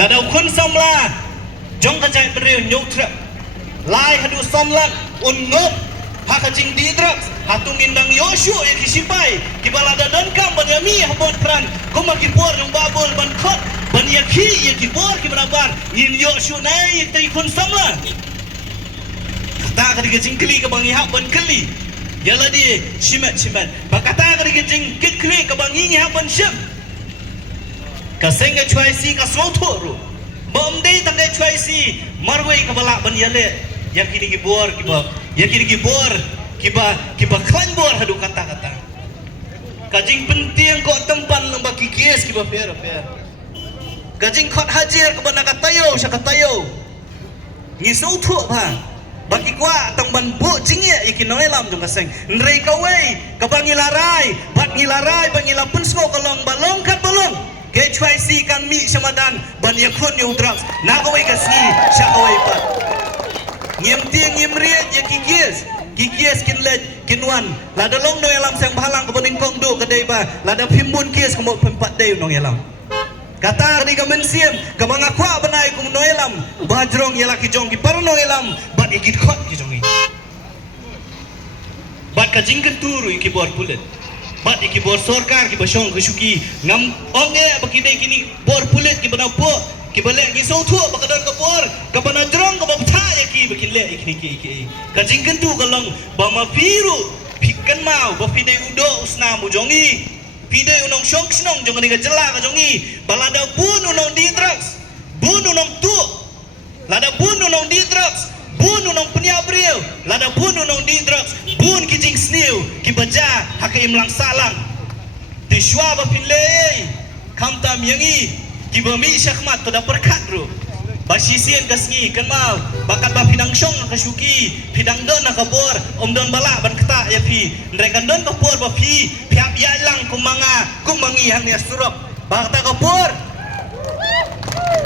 Ladau kun samla jong kajai beriu nyutra lai hadu samlat ungop hakajing didrak hatung indang Yoshu ya kisipai kibala dadan kam banyami habon peran kumaki por yang babul ban khot ban yaki ya kibor kibarabar in Yoshu nai tai kun samla kata kadi jingkli ke bangi hak ban keli yala di simat bakata kadi jing kekli ke bangi hak ban syam kasenga chuaisi ka sotoru bomdei tandai chuaisi marwei ka balak ban yale yakini gibor kiba klan bor hadu kata kajing penting ko tempan lembak kikis kiba fer kajing khot hajar ke bana katayo syakatayo ngi sotu ba bagi kwa tangban bu jingye ikinoi lam jong kaseng nrei kawei kabangi larai bat ngilarai bangila pensko kolong balong kat balong ke chuaisi kan mi samadan ban yakun yu drugs na kawei kasni syakawei pat ngiem tiang ngiem riet ya kikis kinlet kinwan lada long no yalam sang bahalang ke bening kong do kedai ba lada pimbun kis ke mok pempat day no yalam kata di gamen siem ke mangakwa benai kum no yalam bajrong yala ki jong ki par no yalam bat igit khot ki jongi bat ka jingken turu ki bor pulet bat iki bor sorkar ki basong ke syuki ngam onge bakidai kini bor pulet ki bana po ki balek ki so thu bakadon ka bor ka bana drong ka babtha ya ki bakin le iki ka jingken tu kalong ba ma piru pikkan mau ba pidai udo usna mu jongi pidai unong syong snong jong ni ka jela ka jongi balada bun unong di drugs bun unong tu lada bun unong di drugs bun unong penyabril lada bun unong di drugs bun ki jing sniu ki baja hakai mlang salang di shwa ba pinle kamtam yangi ki ba mi syakmat to da perkat ru basisien kasngi kenal bakat ba pinang syong ka syuki pidang don ka bor om don bala ban kata ya pi ndrekan don ka bor ba pi piap ya lang kumangi hang ya surop bakta ka bor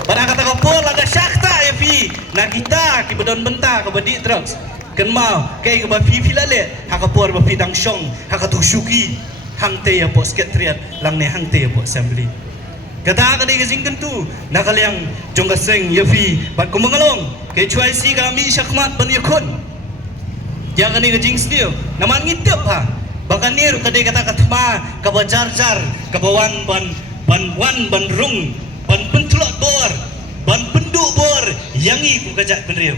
pada kata kapur lada syakta ya fi na kita ki bedon benta ke bedi drugs ken mau kai ke ba fi filale ha kapur ba fi dang syong ha ka tu syuki hang te ya pos ketriat lang ne hang te ya pos assembly kata ka di ke jingken tu na kaliang jong ka seng ya fi bat ko mangalong ke chuaisi kami syakmat ban yakun yang ni ke jing stiu naman ngitep ha bakan niru ka de kata katma ka ba jar ka ba ban rung ban pentulak bor ban penduk bor yangi ku kajak penriu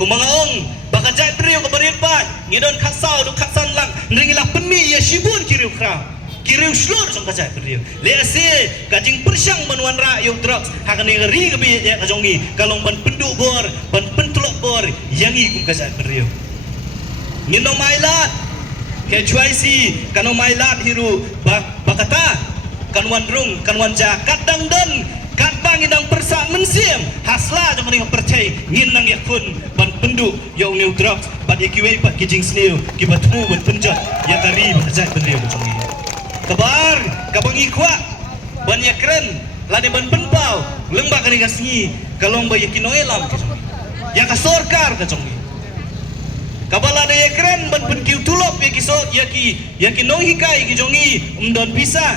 ku mangaong bakajak penriu ke beripat ngidon kasau du kasan lang nringilah penmi ya shibun kiriu kra kiriu slur song kajak penriu le ase kajing persyang manuan ra yu drugs hakani ngeri ke bi ya kajongi kalong ban penduk bor ban pentulak bor yangi ku kajak penriu ngino mailat ke chuaisi kano mailat hiru bakata kanwan rung kanwan ja kadang dan kadang indang persak mensim hasla jong ning percay nginang yakun ban penduk yo new drugs bad ekiwe pat kijing sniu ki batu ban penjat ya kari bazat bendeu jongi kabar kabangi kwa ban yakren lade ban penpau lembak kani kasngi kalong ba yakinoelam ki jongi ya ka sorkar ka jongi kabala de yakren ban penkiu tulop ya kisot yaki nohikai ki jongi umdon bisa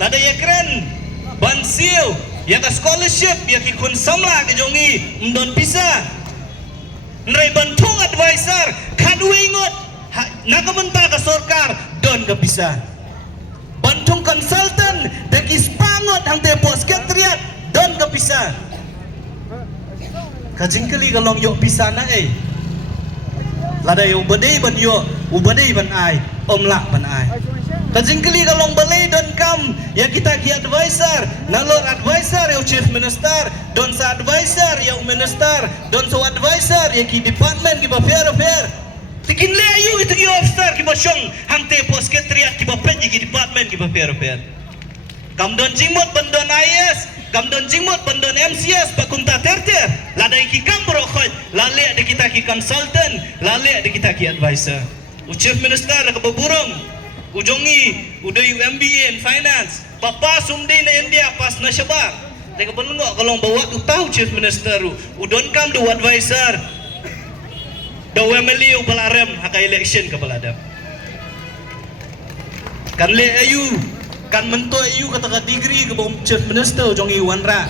lada yakren ban siu yang ka scholarship yang ki kun samla ke jongi mdon pisa nrai bantung advisor kadu ingot naka menta ka sorkar don ka pisa bantung consultant dagi spangot hang te pos ketriat don ka pisa kajingkeli kalong yo pisa na lada yo badai ban yo ubadai ban ai omla ban ai kajingkeli kalong balai don kam ya kita ki advisor nalor advisor ya chief minister don sa advisor ya minister don so advisor ya ki department ki ba fair tikin le ayu itu ki officer ki ba syong hang te pos ketriat ki ba pet ki department ki ba fair kam don jingmot bandon IS kam don jingmot bandon MCS ba kunta terter ladai ki kam brokhot lale de kita ki consultant lale de kita ki advisor chief minister ka burung ujongi udah MBA in finance papa sumde na India pas na syabak teka penengok kalau bawa tu tahu chief minister udon kam do advisor do MLA balarem haka election ka baladam kan le ayu kan mentua iu kata degree ke bom chief minister jong iwan ra